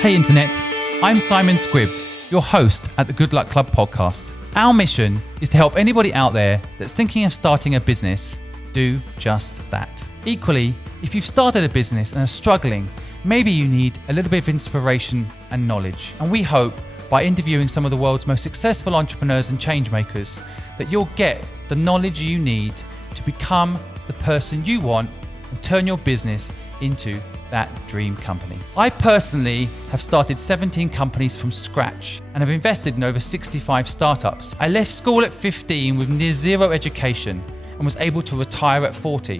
Hey Internet, I'm Simon Squibb, your host at the Good Luck Club podcast. Our mission is to help anybody out there that's thinking of starting a business do just that. Equally, if you've started a business and are struggling, maybe you need a little bit of inspiration and knowledge. And we hope by interviewing some of the world's most successful entrepreneurs and change makers that you'll get the knowledge you need to become the person you want and turn your business into that dream company. I personally have started 17 companies from scratch and have invested in over 65 startups. I left school at 15 with near zero education and was able to retire at 40.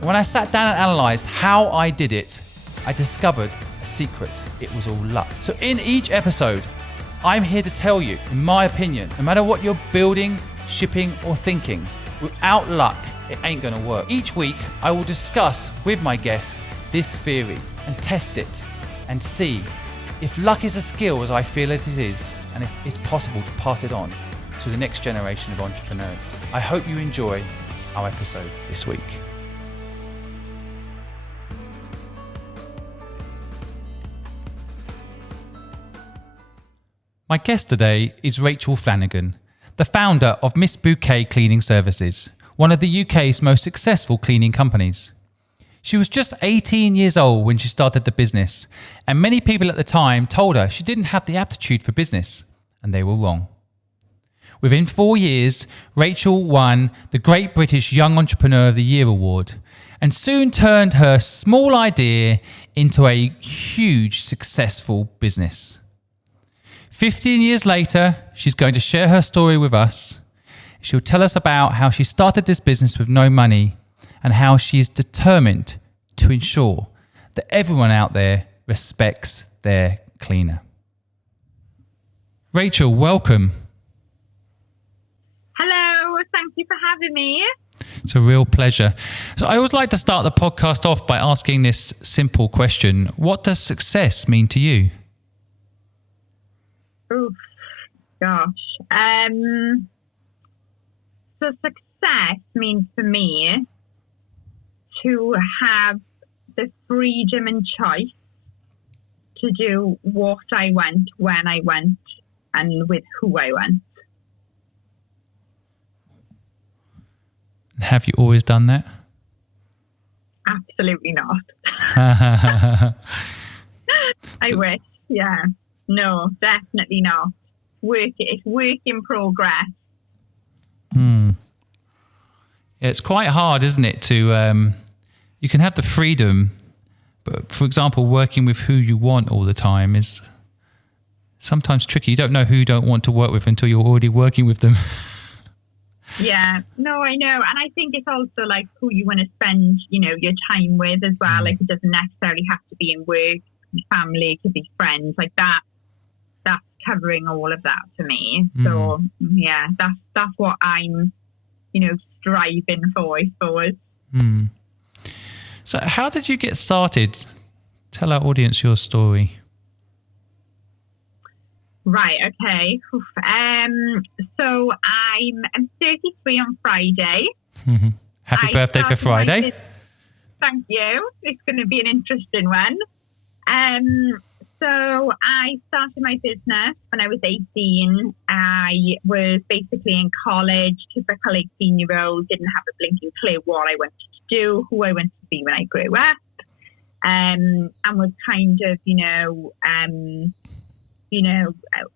When I sat down and analysed how I did it, I discovered a secret. It was all luck. So in each episode, I'm here to tell you, in my opinion, no matter what you're building, shipping or thinking, without luck, it ain't gonna work. Each week, I will discuss with my guests this theory and test it and see if luck is a skill as I feel it is and if it's possible to pass it on to the next generation of entrepreneurs. I hope you enjoy our episode this week. My guest today is Rachael Flanagan, the founder of Mrs.Buckét Cleaning Services, one of the UK's most successful cleaning companies. She was just 18 years old when she started the business, and many people at the time told her she didn't have the aptitude for business, and they were wrong. Within 4 years, Rachael won the Great British Young Entrepreneur of the Year award, and soon turned her small idea into a huge successful business. 15 years later, she's going to share her story with us. She'll tell us about how she started this business with no money and how she is determined to ensure that everyone out there respects their cleaner. Rachael, welcome. Hello, thank you for having me. It's a real pleasure. So I always like to start the podcast off by asking this simple question. What does success mean to you? Oh, gosh. So success means for me to have the freedom and choice to do what I want, when I want, and with who I want. Have you always done that? Absolutely not. I wish, yeah. No, definitely not. It's work in progress. Yeah, it's quite hard, isn't it, to you can have the freedom, but for example, working with who you want all the time is sometimes tricky. You don't know who you don't want to work with until you're already working with them. Yeah, no, I know. And I think it's also like who you want to spend, your time with as well. Like it doesn't necessarily have to be in work, family, it could be friends like that. That's covering all of that for me. So yeah, that's what I'm, striving for, I suppose. So how did you get started? Tell our audience your story. Right, okay. So I'm 33 on Friday. Happy birthday for Friday. Thank you. It's going to be an interesting one. So I started my business when I was 18. I was basically in college, typical 18-year-old, didn't have a blinking clue what I wanted to do, who I wanted to be when I grew up, and was kind of,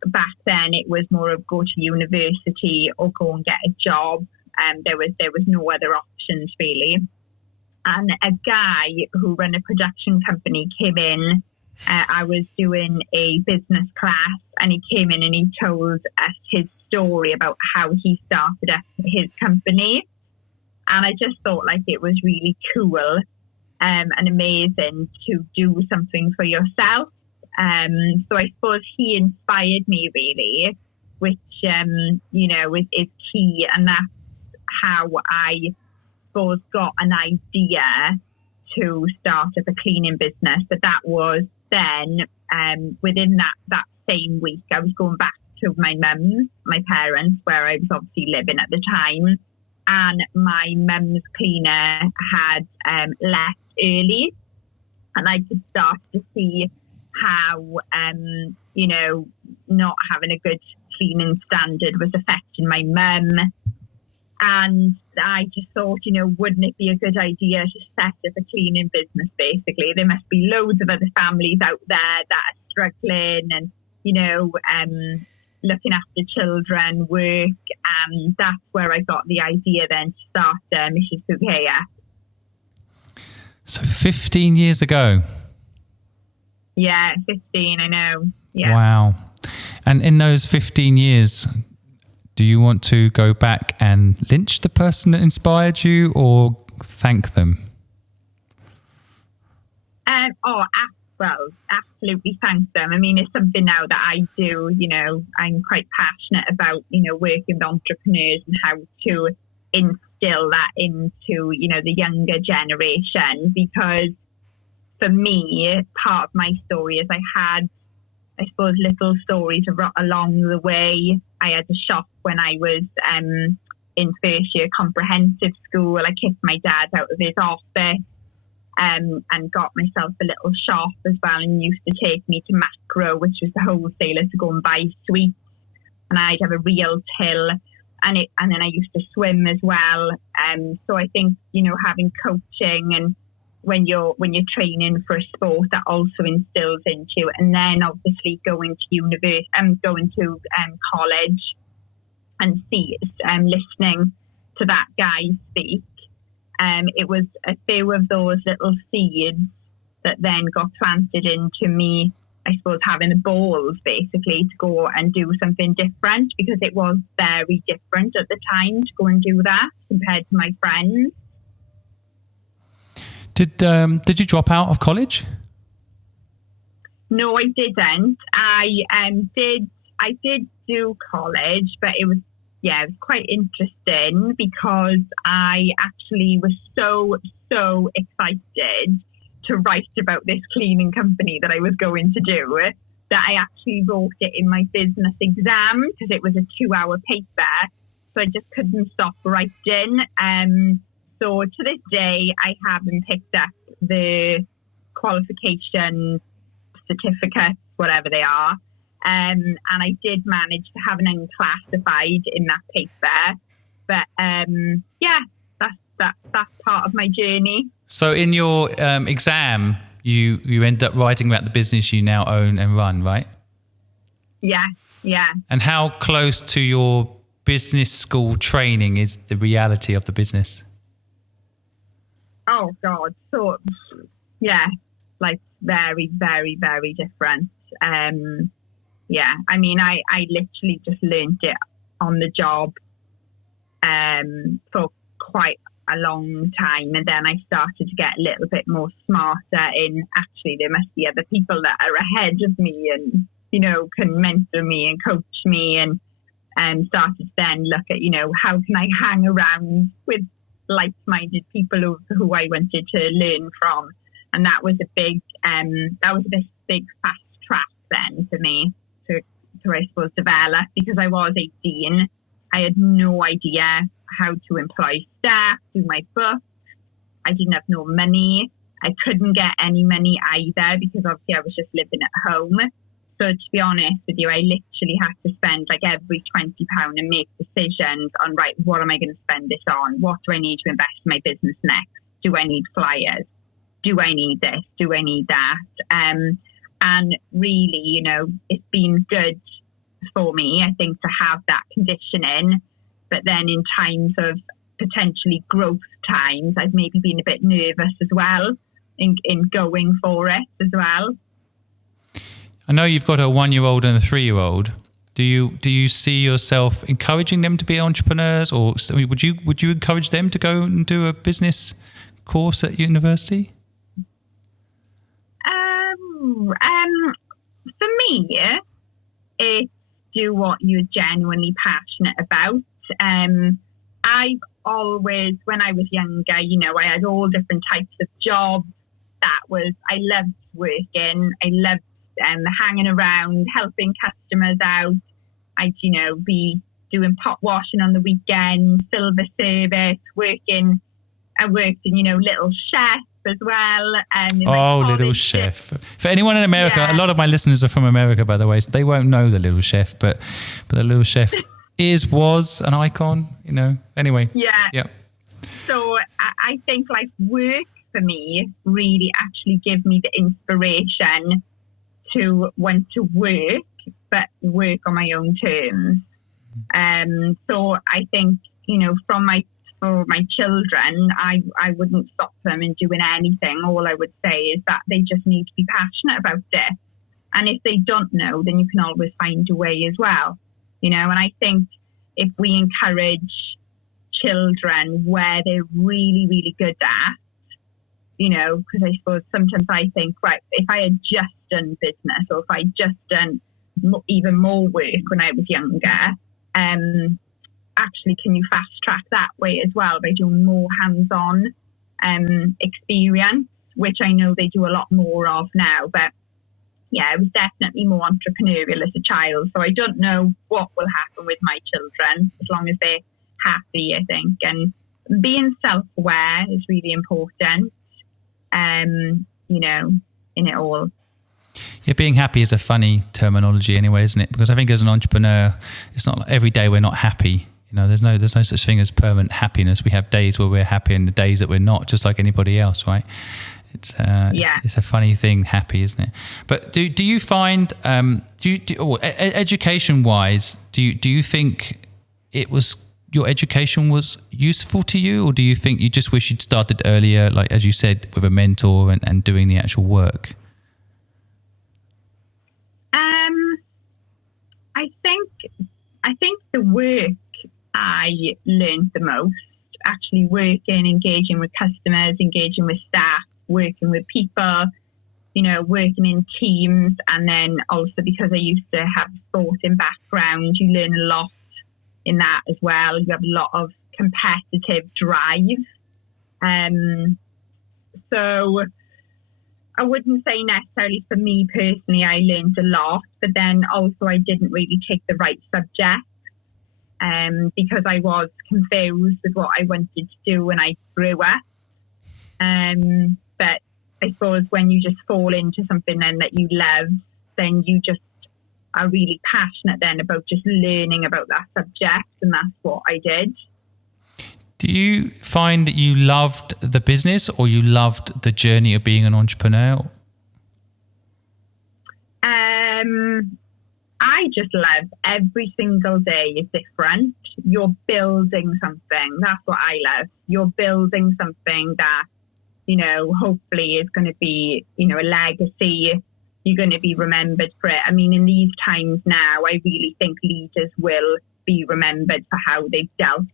back then it was more of go to university or go and get a job. There was no other options really. And a guy who ran a production company came in. I was doing a business class and he came in and he told us his story about how he started up his company. And I just thought like it was really cool and amazing to do something for yourself. So I suppose he inspired me really, which, is key. And that's how I suppose got an idea to start up a cleaning business. But that was then within that same week, I was going back to my parents, where I was obviously living at the time. And my mum's cleaner had left early, and I could start to see how, not having a good cleaning standard was affecting my mum. And I just thought, wouldn't it be a good idea to set up a cleaning business, basically? There must be loads of other families out there that are struggling and, looking after children, work. And that's where I got the idea then to start Mrs.Buckét. So 15 years ago. Yeah, 15, I know. Yeah. Wow. And in those 15 years, do you want to go back and lynch the person that inspired you or thank them? Absolutely thank them. I mean, it's something now that I do, I'm quite passionate about, working with entrepreneurs and how to instill that into, the younger generation. Because for me, part of my story is I had, I suppose, little stories along the way. I had a shop when I was in first year comprehensive school. I kicked my dad out of his office and got myself a little shop as well, and used to take me to Macro, which was the wholesaler, to go and buy sweets. And I'd have a real till, and then I used to swim as well. So I think, having coaching and when you're training for a sport, that also instills into you. And then obviously going to university and going to college and listening to that guy speak. It was a few of those little seeds that then got planted into me, I suppose, having the balls basically to go and do something different, because it was very different at the time to go and do that compared to my friends. Did you drop out of college? No, I didn't. I did do college, but it was quite interesting, because I actually was so excited to write about this cleaning company that I was going to do that I actually wrote it in my business exam, because it was a 2-hour paper. So I just couldn't stop writing. So to this day, I haven't picked up the qualification certificates, whatever they are. And I did manage to have an unclassified in that paper. But that's part of my journey. So in your exam, you end up writing about the business you now own and run, right? Yeah. And how close to your business school training is the reality of the business? Oh, God. So, like very, very, very different. I mean, I literally just learned it on the job for quite a long time. And then I started to get a little bit more smarter in, actually, there must be other people that are ahead of me and, can mentor me and coach me, and started to then look at, how can I hang around with like-minded people who I wanted to learn from. And that was a big fast track then for me to I suppose develop, because I was 18. I had no idea how to employ staff, do my books. I didn't have no money. I couldn't get any money either, because obviously I was just living at home. So to be honest with you, I literally had to spend like every £20 and make decisions on, right, what am I going to spend this on? What do I need to invest in my business next? Do I need flyers? Do I need this? Do I need that? And really, it's been good for me, I think, to have that conditioning. But then in times of potentially growth times, I've maybe been a bit nervous as well in going for it as well. I know you've got a 1-year-old and a 3-year-old. Do you see yourself encouraging them to be entrepreneurs, or would you encourage them to go and do a business course at university? For me, it's do what you're genuinely passionate about. I've always, when I was younger, I had all different types of jobs. I loved working. I loved hanging around, helping customers out. I'd, be doing pot washing on the weekend, silver service, working. I worked in, little chefs as well. Little Chef. For anyone in America, a lot of my listeners are from America, by the way, so they won't know the Little Chef, but the Little Chef was an icon, Anyway. Yeah. So I think like work for me really actually gives me the inspiration to want to work, but work on my own terms. So I think, for my children, I wouldn't stop them in doing anything. All I would say is that they just need to be passionate about it. And if they don't know, then you can always find a way as well. And I think if we encourage children where they're really, really good at, because I suppose sometimes I think, right, if I had just done business or if I had just done even more work when I was younger, actually, can you fast track that way as well by doing more hands-on experience, which I know they do a lot more of now. But yeah, I was definitely more entrepreneurial as a child. So I don't know what will happen with my children as long as they're happy, I think. And being self-aware is really important, in it all. Yeah, being happy is a funny terminology anyway, isn't it? Because I think as an entrepreneur, it's not like every day we're not happy. There's no such thing as permanent happiness. We have days where we're happy and the days that we're not, just like anybody else, right? It's a funny thing, happy, isn't it? But do you find education wise, do you think your education was useful to you, or do you think you just wish you'd started earlier, like as you said, with a mentor and doing the actual work? I think the work I learned the most, actually working, engaging with customers, engaging with staff, working with people, working in teams. And then also because I used to have sporting background, you learn a lot in that as well. You have a lot of competitive drive. So I wouldn't say necessarily for me personally, I learned a lot, but then also I didn't really take the right subject because I was confused with what I wanted to do when I grew up. But I suppose when you just fall into something then that you love, then you just are really passionate then about just learning about that subject, and that's what I did. Do you find that you loved the business or you loved the journey of being an entrepreneur? I just love every single day is different. You're building something. That's what I love. You're building something that, hopefully is going to be, a legacy. You're going to be remembered for it. I mean, in these times now, I really think leaders will be remembered for how they've dealt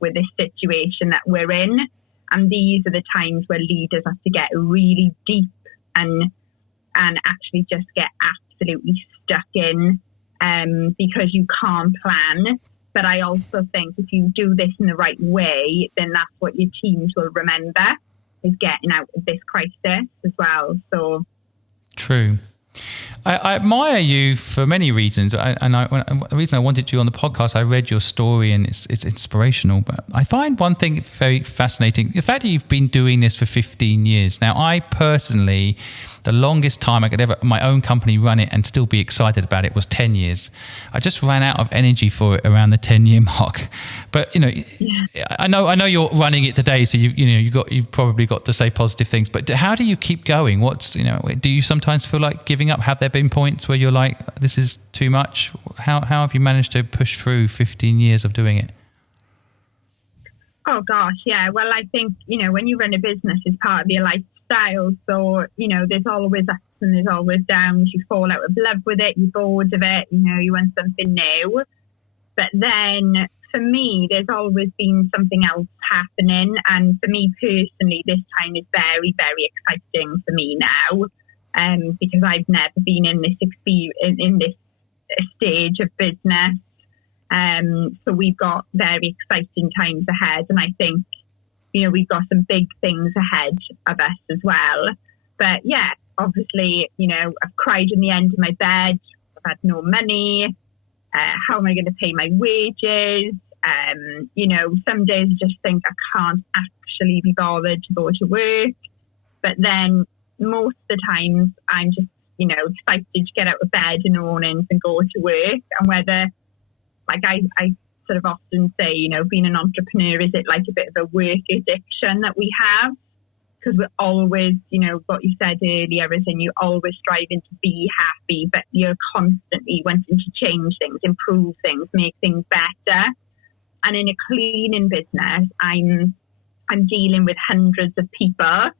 with this situation that we're in. And these are the times where leaders have to get really deep and actually just get absolutely stuck in because you can't plan. But I also think if you do this in the right way, then that's what your teams will remember, is getting out of this crisis as well. So true. I admire you for many reasons. The reason I wanted you on the podcast, I read your story and it's inspirational. But I find one thing very fascinating: the fact that you've been doing this for 15 years. Now, I personally, the longest time I could ever my own company run it and still be excited about it was 10 years. I just ran out of energy for it around the 10-year mark. But I know you're running it today, so you've probably got to say positive things. But how do you keep going? Do you sometimes feel like giving up? Have there been points where you're like, this is too much? How have you managed to push through 15 years of doing it? Oh gosh, yeah. Well, I think, when you run a business, it's part of your lifestyle. So, there's always ups and there's always downs. You fall out of love with it, you're bored of it, you want something new. But then for me, there's always been something else happening. And for me personally, this time is very, very exciting for me now. Because I've never been in this in this stage of business. So we've got very exciting times ahead. And I think, we've got some big things ahead of us as well. But yeah, obviously, I've cried in the end of my bed. I've had no money. How am I going to pay my wages? Some days I just think I can't actually be bothered to go to work. But then most of the times I'm just, excited to get out of bed in the mornings and go to work. And whether, like I sort of often say, being an entrepreneur, is it like a bit of a work addiction that we have? Because we're always, what you said earlier is, and you're always striving to be happy, but you're constantly wanting to change things, improve things, make things better. And in a cleaning business, I'm dealing with hundreds of people,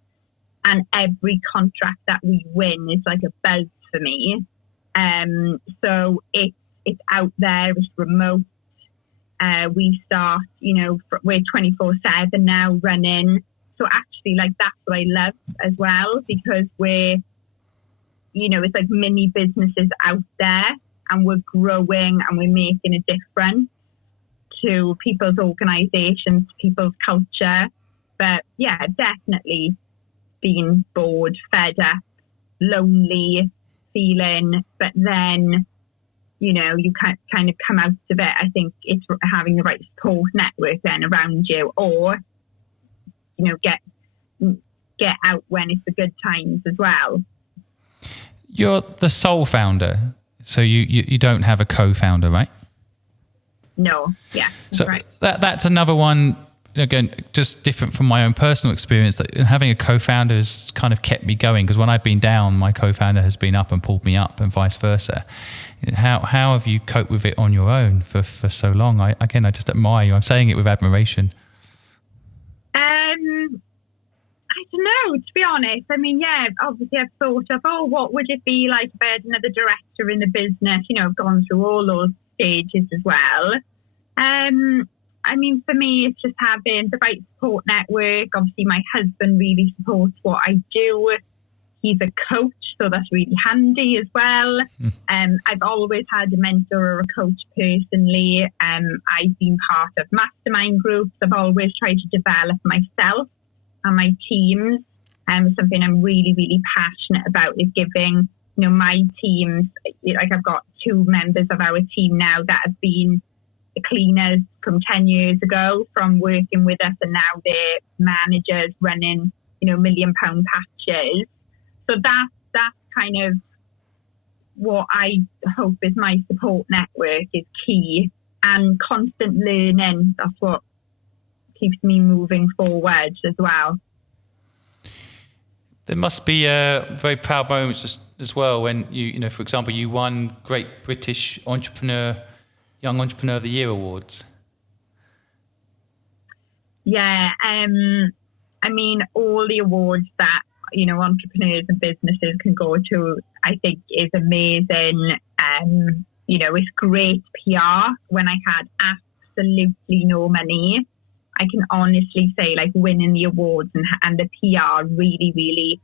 and every contract that we win is like a buzz for me. So it's out there, it's remote. We start, we're 24/7 now running. So actually, like, that's what I love as well, because we're, it's like mini businesses out there, and we're growing and we're making a difference to people's organisations, people's culture. But yeah, definitely being bored, fed up, lonely, feeling, but then, you can't kind of come out of it. I think it's having the right support network then around you, or get out when it's the good times as well. You're the sole founder, so you don't have a co-founder, right? No, yeah. So right. That's another one, again, just different from my own personal experience, that having a co-founder has kind of kept me going, because when I've been down, my co-founder has been up and pulled me up, and vice versa. How have you coped with it on your own for so long? I just admire you. I'm saying it with admiration. I don't know, to be honest. I mean, yeah, obviously I've thought of, what would it be like if I had another director in the business? I've gone through all those stages as well. I mean, for me, it's just having the right support network. Obviously, my husband really supports what I do. He's a coach, so that's really handy as well. I've always had a mentor or a coach personally. I've been part of mastermind groups. I've always tried to develop myself and my teams. Something I'm really, really passionate about is giving, my teams, like I've got 2 members of our team now that have been cleaners from 10 years ago, from working with us, and now they're managers running, £1 million patches. So that's kind of what I hope is my support network is key, and constant learning. That's what keeps me moving forward as well. There must be very proud moments as well when you for example, you won Great British Young Entrepreneur of the Year awards. Yeah, I mean, all the awards that entrepreneurs and businesses can go to, I think, is amazing. It's great PR. When I had absolutely no money, I can honestly say, like, winning the awards and the PR really, really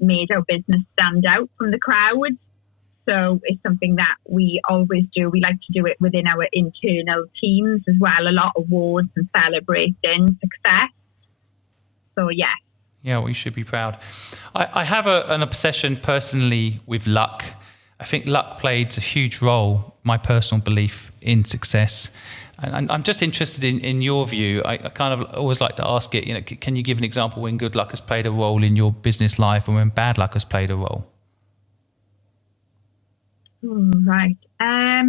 made our business stand out from the crowd. So it's something that we always do. We like to do it within our internal teams as well. A lot of awards and celebrating success. So, yeah. Yeah, we should be proud. I have an obsession personally with luck. I think luck played a huge role, my personal belief, in success. And I'm just interested in your view. I kind of always like to ask it, can you give an example when good luck has played a role in your business life and when bad luck has played a role? Right. I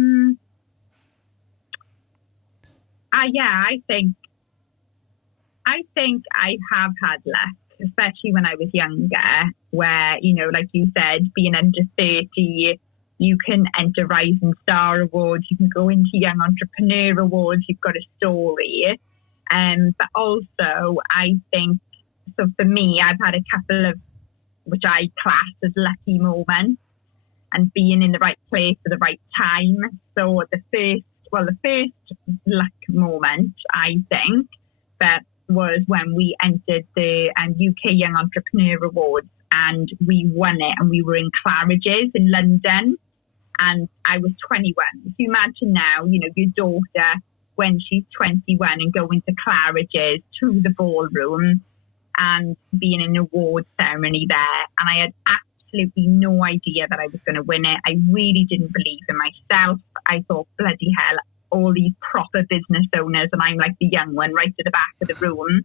think I have had luck, especially when I was younger, where, like you said, being under 30, you can enter Rising Star Awards, you can go into Young Entrepreneur Awards, you've got a story. But also, I think, so for me, I've had a couple of, which I class as lucky moments, and being in the right place at the right time. So the first luck moment, I think, that was when we entered the UK Young Entrepreneur Awards, and we won it, and we were in Claridge's in London, and I was 21. So you imagine now, your daughter, when she's 21 and going to Claridge's, to the ballroom and being in an award ceremony there. And I had absolutely no idea that I was going to win it. I really didn't believe in myself. I thought, bloody hell, all these proper business owners, and I'm like the young one right at the back of the room.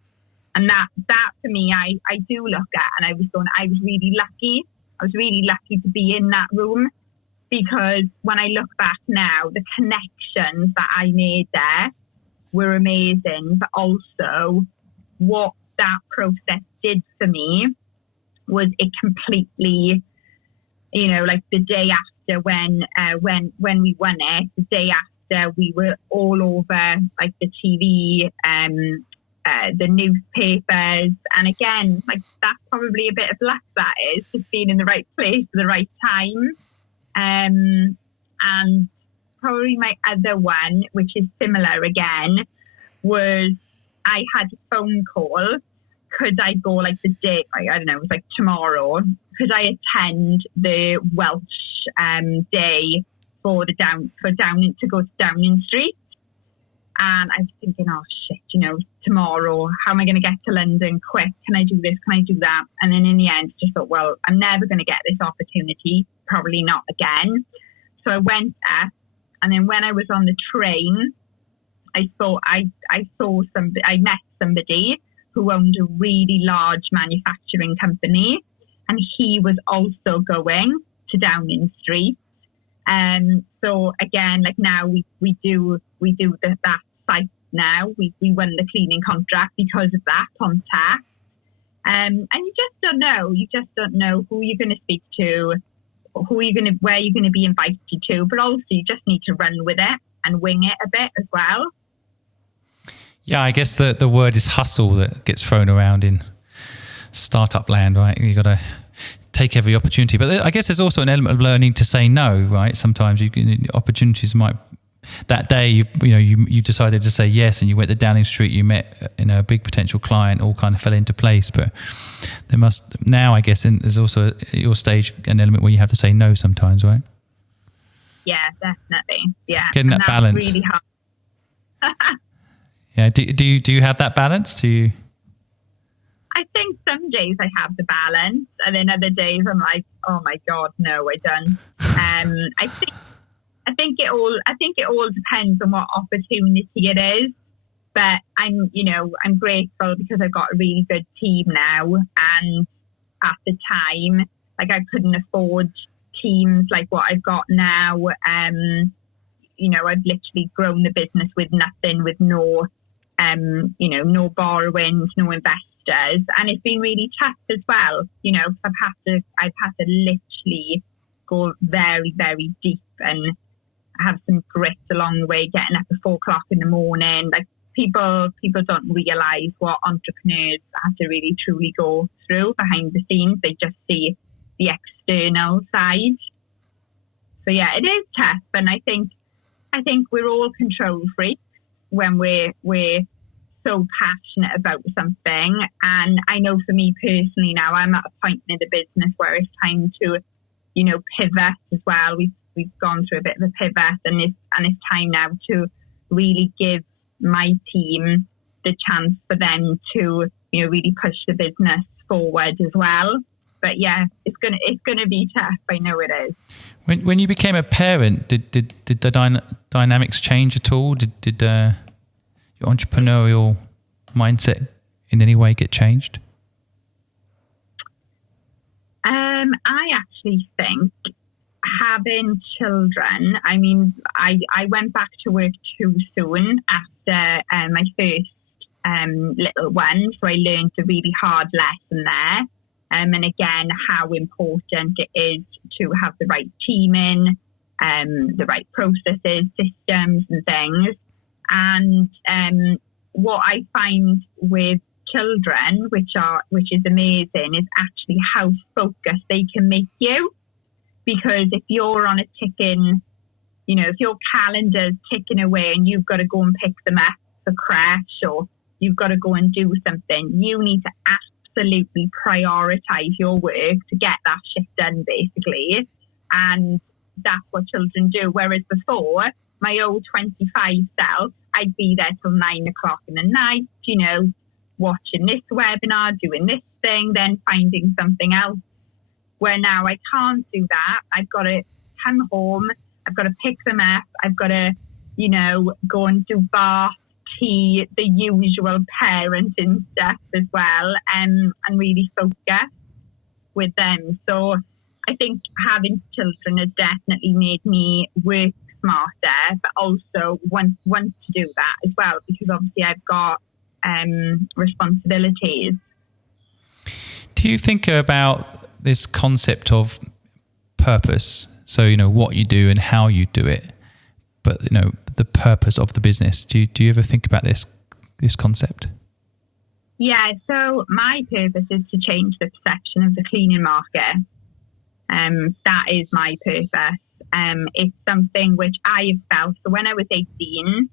And that for me, I do look at, and I was really lucky. I was really lucky to be in that room, because when I look back now, the connections that I made there were amazing. But also what that process did for me was it completely, like the day after when we won it, the day after we were all over like the TV, the newspapers. And again, like that's probably a bit of luck, that is, just being in the right place at the right time. And probably my other one, which is similar again, was I had a phone call. Could I go like the day, I don't know, it was like tomorrow, could I attend the Welsh day to go to Downing Street? And I was thinking, oh shit, tomorrow, how am I going to get to London quick? Can I do this? Can I do that? And then in the end, just thought, well, I'm never going to get this opportunity, probably not again. So I went there, and then when I was on the train, I met somebody who owned a really large manufacturing company, and he was also going to Downing Street. So again, like now we do that site now. We won the cleaning contract because of that contact. And you just don't know. You just don't know who you're going to speak to, where you're going to be invited to. But also, you just need to run with it and wing it a bit as well. Yeah, I guess the word is hustle that gets thrown around in startup land, right? You got to take every opportunity, but I guess there's also an element of learning to say no, right? Sometimes opportunities might. That day, you decided to say yes, and you went to Downing Street. You met a big potential client, all kind of fell into place. But there must now, I guess, there's also at your stage an element where you have to say no sometimes, right? Yeah, definitely. Yeah, getting that balance. Really hard. Yeah. Do you have that balance? Do you? I think some days I have the balance, and then other days I'm like, oh my God, no, I don't. I think it all depends on what opportunity it is. But I'm grateful because I've got a really good team now. And at the time, like I couldn't afford teams like what I've got now. I've literally grown the business with nothing, with no borrowings, no investors, and it's been really tough as well. I've had to literally go very, very deep and have some grit along the way, getting up at 4 o'clock in the morning. Like people don't realise what entrepreneurs have to really truly go through behind the scenes. They just see the external side. So yeah, it is tough, and I think we're all control freaks when we're so passionate about something. And I know for me personally now, I'm at a point in the business where it's time to, pivot as well. We've gone through a bit of a pivot, and it's time now to really give my team the chance for them to, really push the business forward as well. But yeah, it's gonna be tough. I know it is. When you became a parent, did the dynamics change at all? Did your entrepreneurial mindset in any way get changed? I actually think having children, I mean, I went back to work too soon after my first little one, so I learned a really hard lesson there. And again, how important it is to have the right team in, the right processes, systems and things. And what I find with children, which is amazing, is actually how focused they can make you. Because if you're on a ticking, if your calendar's ticking away and you've got to go and pick them up for crash, or you've got to go and do something, you need to absolutely prioritize your work to get that shit done, basically. And that's what children do. Whereas before, my old 25 self, I'd be there till 9 o'clock in the night, watching this webinar, doing this thing, then finding something else. Where now I can't do that. I've got to come home. I've got to pick them up. I've got to, go and do bath, tea, the usual parenting stuff as well, and really focus with them. So I think having children has definitely made me work smarter, but also want to do that as well, because obviously I've got responsibilities. Do you think about this concept of purpose? So, what you do and how you do it, but, the purpose of the business. Do you ever think about this concept? Yeah, so my purpose is to change the perception of the cleaning market. That is my purpose. It's something which I have felt. So when I was 18,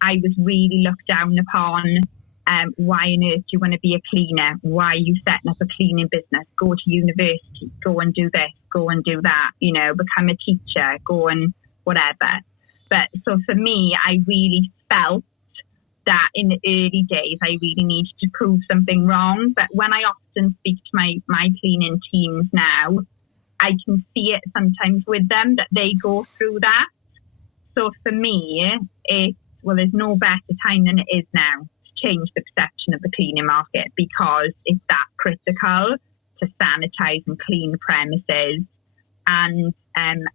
I was really looked down upon. Why on earth do you want to be a cleaner? Why are you setting up a cleaning business? Go to university, go and do this, go and do that, become a teacher, go and whatever. But so for me, I really felt that in the early days, I really needed to prove something wrong. But when I often speak to my cleaning teams now, I can see it sometimes with them that they go through that. So for me, there's no better time than it is now to change the perception of the cleaning market, because it's that critical to sanitize and clean premises. And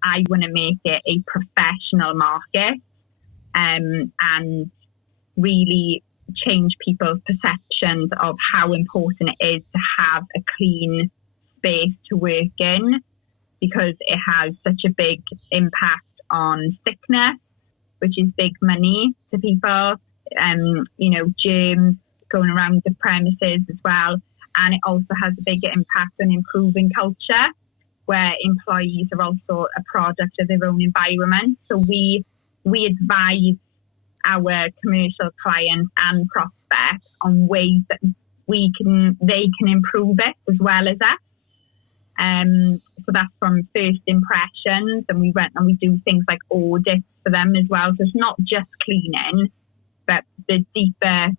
I want to make it a professional market and really change people's perceptions of how important it is to have a clean space to work in, because it has such a big impact on sickness, which is big money to people, germs going around the premises as well. And it also has a big impact on improving culture, where employees are also a product of their own environment. So we advise our commercial clients and prospects on ways that they can improve it as well as us. So that's from first impressions, and we went and we do things like audits for them as well. So it's not just cleaning, but the deeper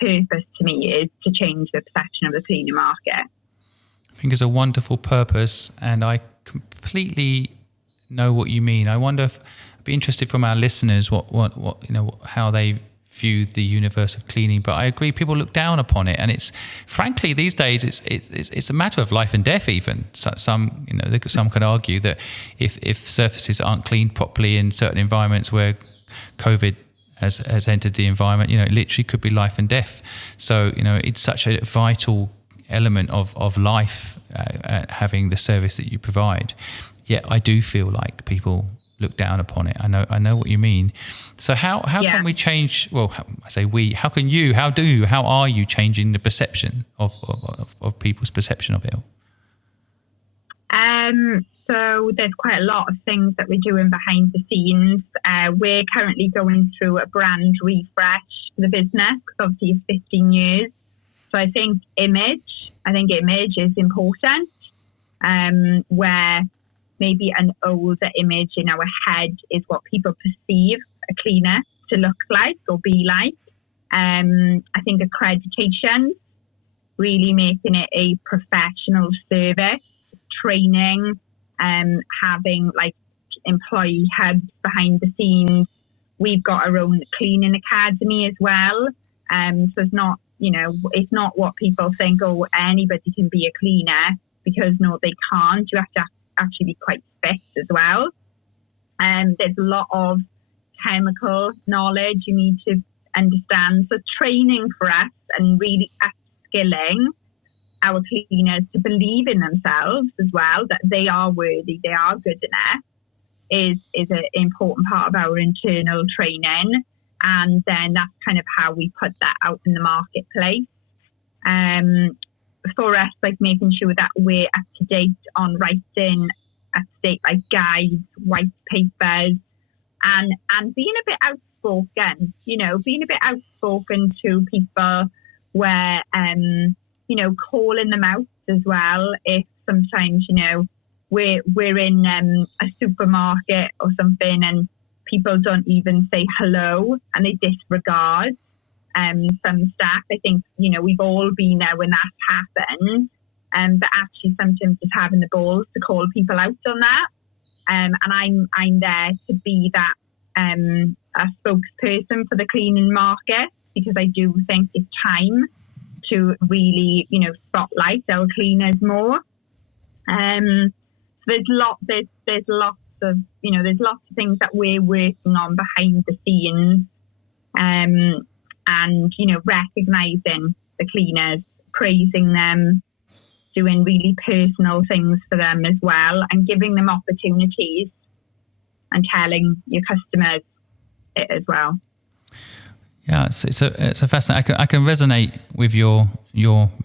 purpose to me is to change the perception of the cleaning market. I think it's a wonderful purpose, and I completely know what you mean. I wonder if I'd be interested from our listeners what how they view the universe of cleaning. But I agree, people look down upon it, and it's frankly these days it's a matter of life and death. Even some could argue that if surfaces aren't cleaned properly in certain environments where COVID has entered the environment, it literally could be life and death. So it's such a vital element of life, having the service that you provide. Yet I do feel like people look down upon it. I know what you mean. So how can we change? Well, I say we. How are you changing the perception of people's perception of it? So there's quite a lot of things that we're doing behind the scenes. We're currently going through a brand refresh for the business, because obviously it's 15 years. So I think image is important, where maybe an older image in our head is what people perceive a cleaner to look like or be like. I think accreditation, really making it a professional service, training, having like employee hubs behind the scenes. We've got our own cleaning academy as well. So it's not, it's not what people think, oh, anybody can be a cleaner, because no, they can't. You have to actually be quite fit as well. There's a lot of chemical knowledge you need to understand. So training for us and really upskilling our cleaners to believe in themselves as well, that they are worthy, they are good enough, is an important part of our internal training. And then that's kind of how we put that out in the marketplace. For us, like making sure that we're up to date on writing up-to-date like guides, white papers, and being a bit outspoken, being a bit outspoken to people, where, calling them out as well. If sometimes, we're in a supermarket or something and people don't even say hello and they disregard some staff. I think, we've all been there when that's happened. But actually sometimes just having the balls to call people out on that. And I'm there to be that a spokesperson for the cleaning market, because I do think it's time to really, spotlight our cleaners more. There's lots of things that we're working on behind the scenes, and recognizing the cleaners, praising them, doing really personal things for them as well, and giving them opportunities and telling your customers it as well. Yeah, it's a fascinating. I can resonate with your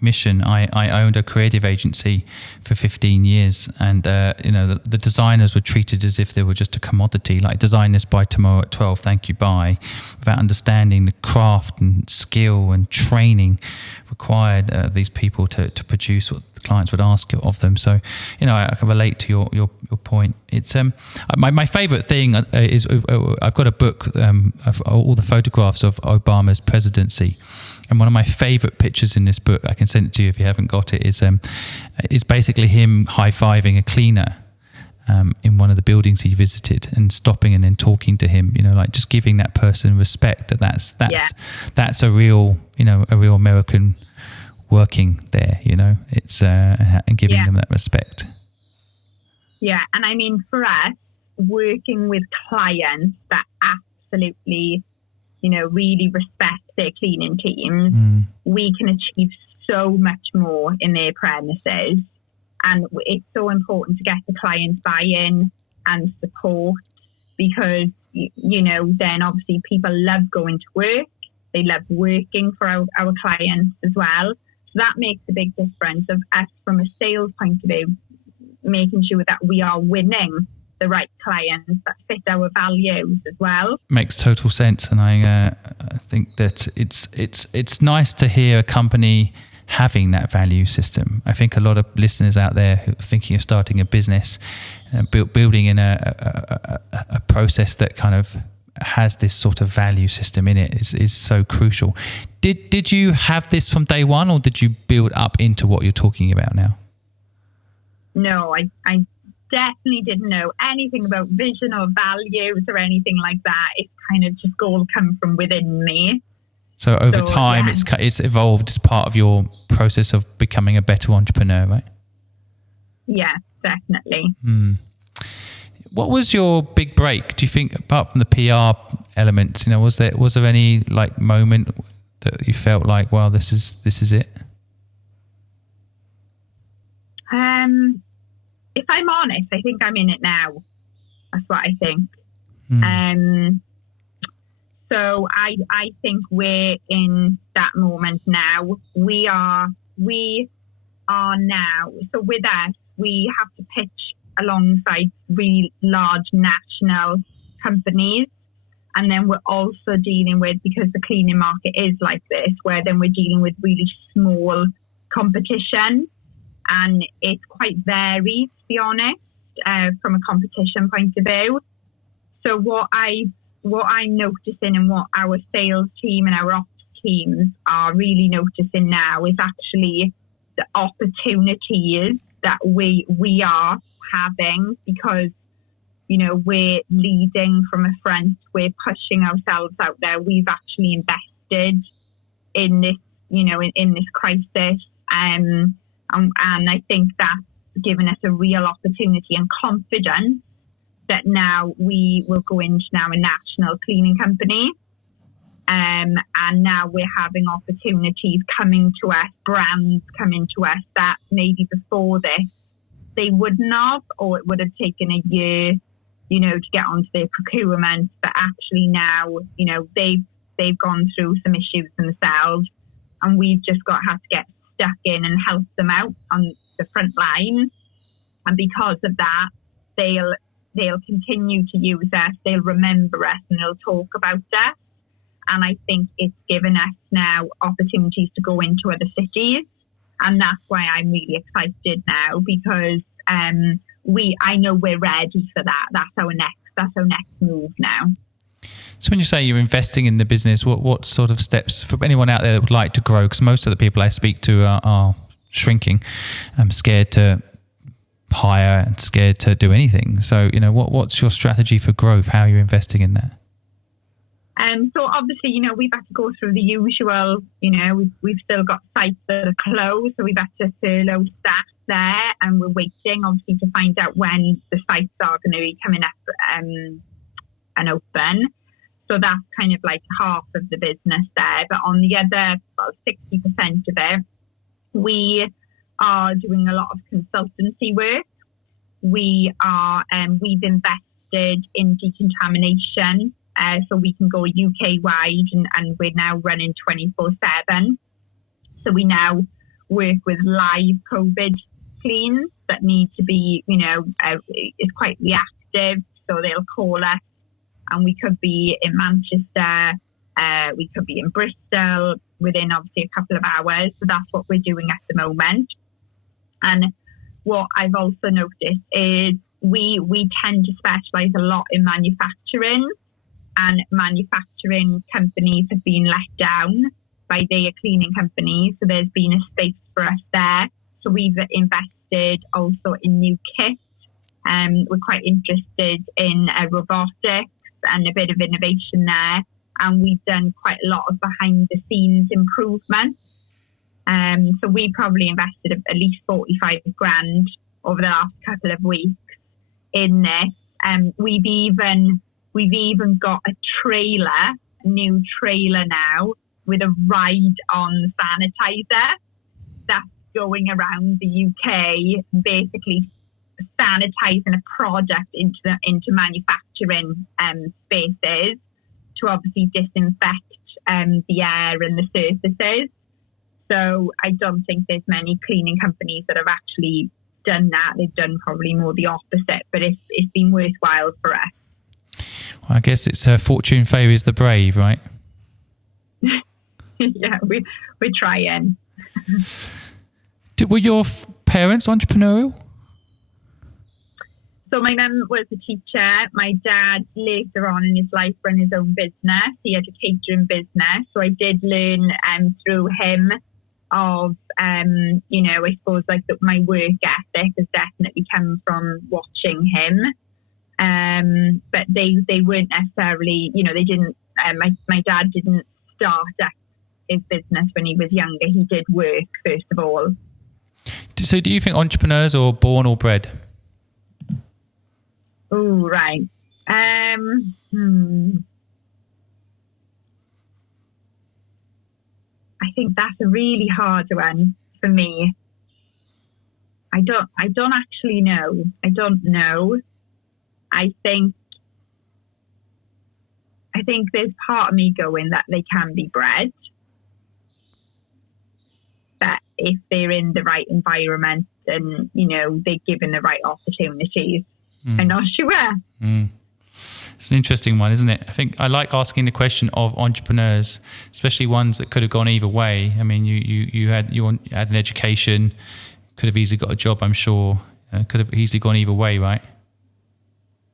mission. I owned a creative agency for 15 years, and the designers were treated as if they were just a commodity, like design this by tomorrow at 12, thank you, bye, without understanding the craft and skill and training required of these people to produce what the clients would ask of them. So, I can relate to your point. It's my favorite thing is I've got a book of all the photographs of Obama's presidency, and one of my favorite pictures in this book, I can send it to you if you haven't got it, is basically him high-fiving a cleaner in one of the buildings he visited, and stopping and then talking to him, like just giving that person respect. That's a real American working there, it's and giving them that respect. Yeah, and I mean, for us, working with clients that absolutely, really respect their cleaning teams, we can achieve so much more in their premises. And it's so important to get the clients buy-in and support, because, then obviously people love going to work. They love working for our clients as well. So that makes a big difference of us from a sales point of view, making sure that we are winning the right clients that fit our values as well. Makes total sense, and I think that it's nice to hear a company having that value system. I think a lot of listeners out there who are thinking of starting a business, building in a process that kind of has this sort of value system in it is so crucial. Did you have this from day one, or did you build up into what you're talking about now? No, I definitely didn't know anything about vision or values or anything like that. It's kind of just all come from within me. So over time, it's evolved as part of your process of becoming a better entrepreneur, right? Yeah, definitely. What was your big break? Do you think, apart from the PR element, was there any like moment that you felt like, wow, this is it? If I'm honest, I think I'm in it now. That's what I think. So I think we're in that moment now. We are now. So with us, we have to pitch alongside really large national companies. And then we're also dealing with, because the cleaning market is like this, where then we're dealing with really small competition. And it's quite varied, to be honest, from a competition point of view. So what I'm noticing, and what our sales team and our ops teams are really noticing now, is actually the opportunities that we are having, because we're leading from a front, we're pushing ourselves out there. We've actually invested in this, in this crisis, and I think that's given us a real opportunity and confidence that now we will go into now a national cleaning company. And now we're having opportunities coming to us, brands coming to us that maybe before this they wouldn't have, or it would have taken a year, to get onto their procurement. But actually now, they've gone through some issues themselves, and we've just had to get stuck in and help them out on the front line. And because of that, they'll continue to use us, they'll remember us, and they'll talk about us. And I think it's given us now opportunities to go into other cities. And that's why I'm really excited now, because I know we're ready for that. That's our next move now. So when you say you're investing in the business, what sort of steps for anyone out there that would like to grow? Because most of the people I speak to are shrinking. I'm scared to hire and scared to do anything. So, what's your strategy for growth? How are you investing in that? So obviously, we've had to go through the usual, we've still got sites that are closed, so we've had to furlough staff there, and we're waiting obviously to find out when the sites are going to be coming up and open. So that's kind of like half of the business there. But on the other, 60% of it, we are doing a lot of consultancy work. We've invested in decontamination. So we can go UK-wide, and we're now running 24/7. So we now work with live COVID cleans that need to be, it's quite reactive. So they'll call us, and we could be in Manchester, we could be in Bristol within obviously a couple of hours. So that's what we're doing at the moment. And what I've also noticed is we tend to specialise a lot in manufacturing. And manufacturing companies have been let down by their cleaning companies. So there's been a space for us there. So we've invested also in new kits. We're quite interested in robotics and a bit of innovation there. And we've done quite a lot of behind the scenes improvements. So we probably invested at least 45 grand over the last couple of weeks in this. We've even got a new trailer now with a ride-on sanitizer that's going around the UK, basically sanitizing a product into manufacturing spaces to obviously disinfect the air and the surfaces. So I don't think there's many cleaning companies that have actually done that. They've done probably more the opposite, but it's been worthwhile for us. I guess it's fortune favours the brave, right? Yeah, we're trying. Were your parents entrepreneurial? So my mum was a teacher. My dad later on in his life ran his own business. He had a catering business. So I did learn through him of, I suppose like my work ethic has definitely come from watching him. But they weren't necessarily, they didn't, my dad didn't start up his business when he was younger. He did work first of all. So do you think entrepreneurs are born or bred? Oh, right. I think that's a really hard one for me. I don't actually know. I don't know. I think there's part of me going that they can be bred, but if they're in the right environment and, they're given the right opportunities, I'm not sure. It's an interesting one, isn't it? I think I like asking the question of entrepreneurs, especially ones that could have gone either way. I mean, you had an education, could have easily got a job, I'm sure. Could have easily gone either way, right?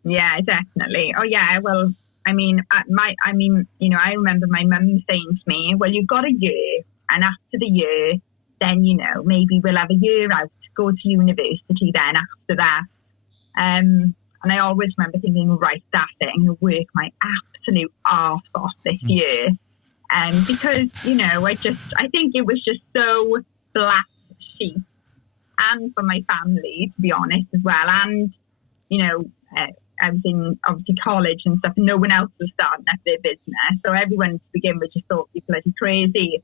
Yeah, definitely. Oh, yeah. Well, I remember my mum saying to me, well, you've got a year, and after the year, then, maybe we'll have a year out, go to university then after that. And I always remember thinking, right, that's it, I'm going to work my absolute arse off this year. Because, I think it was just so black sheep, and for my family, to be honest, as well. And, I was in obviously college and stuff. No one else was starting up their business, so everyone to begin with just thought you're bloody crazy.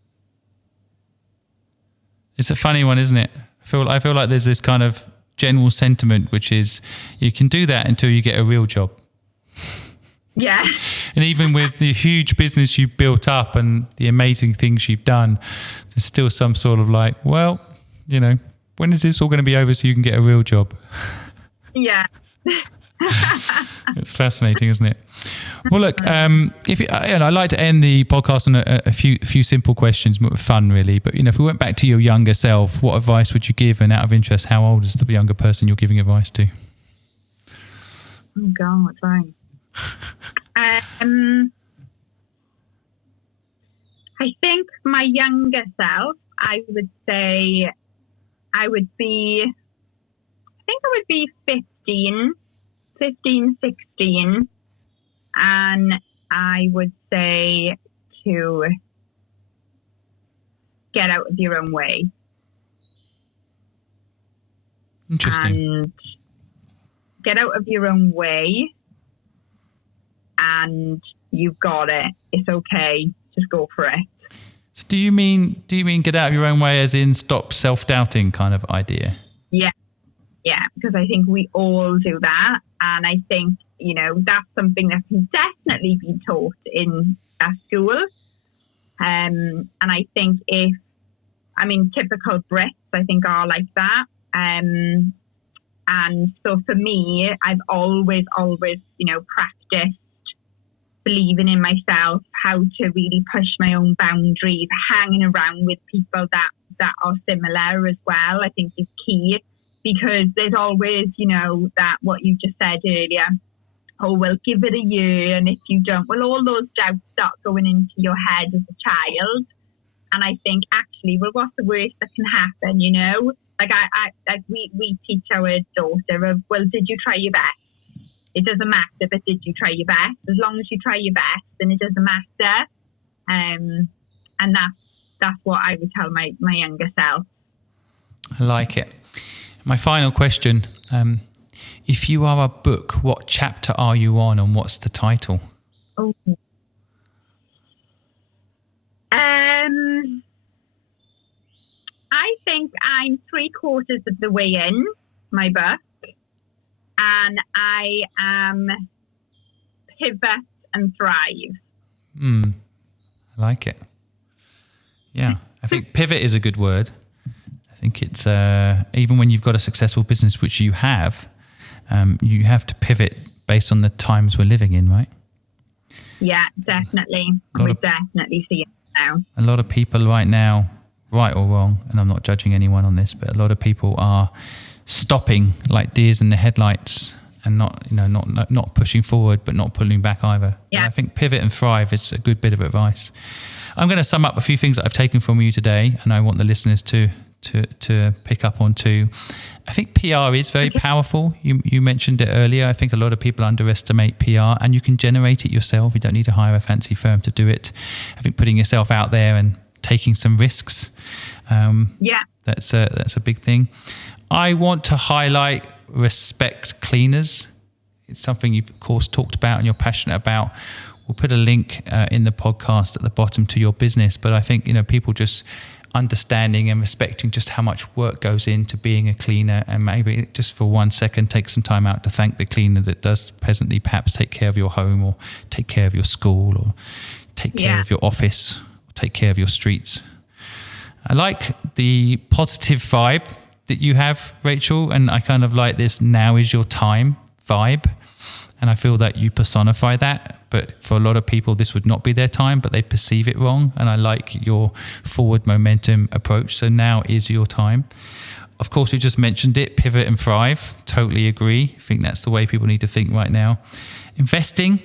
It's a funny one, isn't it? I feel like there's this kind of general sentiment, which is you can do that until you get a real job. Yeah. And even with the huge business you've built up and the amazing things you've done, there's still some sort of like, well, when is this all going to be over so you can get a real job? Yeah. It's fascinating, isn't it? Well, look, I like to end the podcast on a few simple questions, more fun, really. But if we went back to your younger self, what advice would you give? And out of interest, how old is the younger person you're giving advice to? Oh God, right. I think my younger self, I would be 15, 16, and I would say to get out of your own way. Interesting. And get out of your own way, and you've got it. It's okay. Just go for it. So do you mean get out of your own way as in stop self-doubting kind of idea? Yeah, because I think we all do that, and I think, that's something that can definitely be taught in a school. And I think typical Brits, I think, are like that. And so for me, I've always, practiced believing in myself, how to really push my own boundaries, hanging around with people that are similar as well, I think is key, because there's always, that what you just said earlier, we'll give it a year, and if you don't, well, all those doubts start going into your head as a child. And I think actually, well, what's the worst that can happen, Like we teach our daughter of, well, did you try your best? It doesn't matter, but did you try your best? As long as you try your best, then it doesn't matter. And that's what I would tell my younger self. I like it. My final question, if you are a book, what chapter are you on, and what's the title? Oh. I think I'm 3/4 of the way in my book, and I am pivot and thrive. I like it. Yeah, I think pivot is a good word. I think it's even when you've got a successful business, which you have to pivot based on the times we're living in, right? Yeah, definitely. We definitely see it now. A lot of people right now, right or wrong, and I'm not judging anyone on this, but a lot of people are stopping like deers in the headlights and not pushing forward, but not pulling back either. Yeah. And I think pivot and thrive is a good bit of advice. I'm going to sum up a few things that I've taken from you today, and I want the listeners to pick up on too. I think PR is very powerful. You mentioned it earlier. I think a lot of people underestimate PR, and you can generate it yourself. You don't need to hire a fancy firm to do it. I think putting yourself out there and taking some risks, that's a big thing. I want to highlight respect cleaners. It's something you've of course talked about and you're passionate about. We'll put a link in the podcast at the bottom to your business, but I think people just understanding and respecting just how much work goes into being a cleaner, and maybe just for 1 second take some time out to thank the cleaner that does presently perhaps take care of your home, or take care of your school, or take care of your office, or take care of your streets. I like the positive vibe that you have, Rachel, and I kind of like this now is your time vibe, and I feel that you personify that. But for a lot of people, this would not be their time, but they perceive it wrong. And I like your forward momentum approach. So now is your time. Of course, we just mentioned it, pivot and thrive. Totally agree. I think that's the way people need to think right now. Investing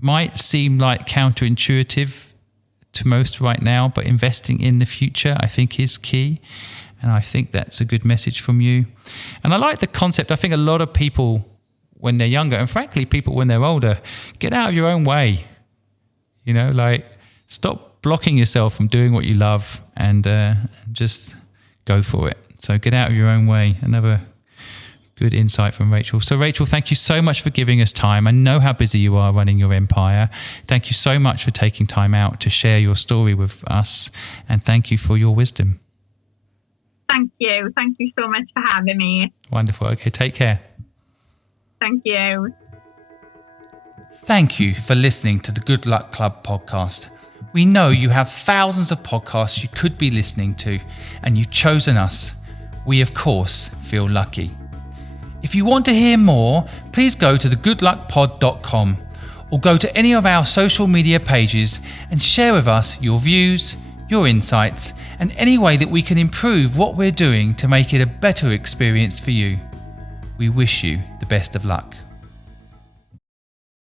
might seem like counterintuitive to most right now, but investing in the future, I think, is key. And I think that's a good message from you. And I like the concept. I think a lot of people, when they're younger, and frankly, people when they're older, get out of your own way. Stop blocking yourself from doing what you love, and just go for it. So get out of your own way. Another good insight from Rachel. So Rachel, thank you so much for giving us time. I know how busy you are running your empire. Thank you so much for taking time out to share your story with us, and thank you for your wisdom. Thank you. Thank you so much for having me. Wonderful. Okay, take care. Thank you. Thank you for listening to the Good Luck Club podcast. We know you have thousands of podcasts you could be listening to, and you've chosen us. We, of course, feel lucky. If you want to hear more, please go to thegoodluckpod.com or go to any of our social media pages and share with us your views, your insights, and any way that we can improve what we're doing to make it a better experience for you. We wish you the best of luck.